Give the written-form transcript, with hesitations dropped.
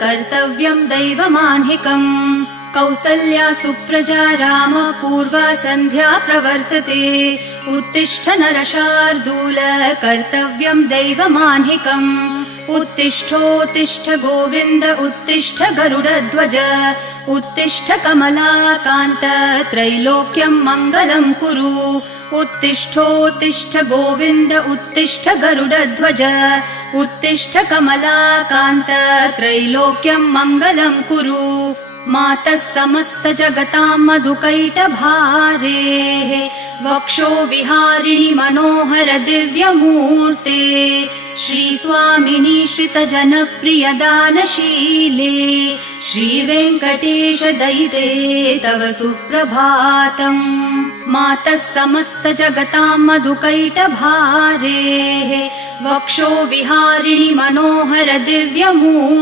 कर्तव्यं दैवमान्हिकम् कौसल्या सुप्रजा राम पूर्वा सन्ध्या प्रवर्तते उत्तिष्ठ नरशार्दूल कर्तव्यं दैवमान्हिकम् उत्तिष्ठोत्तिष्ठ गोविन्द उत्तिष्ठ गरुडध्वज उत्तिष्ठ कमलाकान्त त्रैलोक्यं मङ्गलं कुरु उत्तिष्ठोत्तिष्ठ गोविन्द उत्तिष्ठ गरुडध्वज उत्तिष्ठ कमलाकान्त त्रैलोक्यं मङ्गलं कुरु मातः समस्त जगतां मधुकैटभारेः वक्षो विहारिणि मनोहर दिव्यमूर्ते श्रीस्वामिनि श्रितजनप्रिय दानशीले श्रीवेङ्कटेश दयिते तव सुप्रभातम् मातः समस्त जगतां मधुकैटभारेः वक्षो विहारिणि मनोहर दिव्यमूर्ते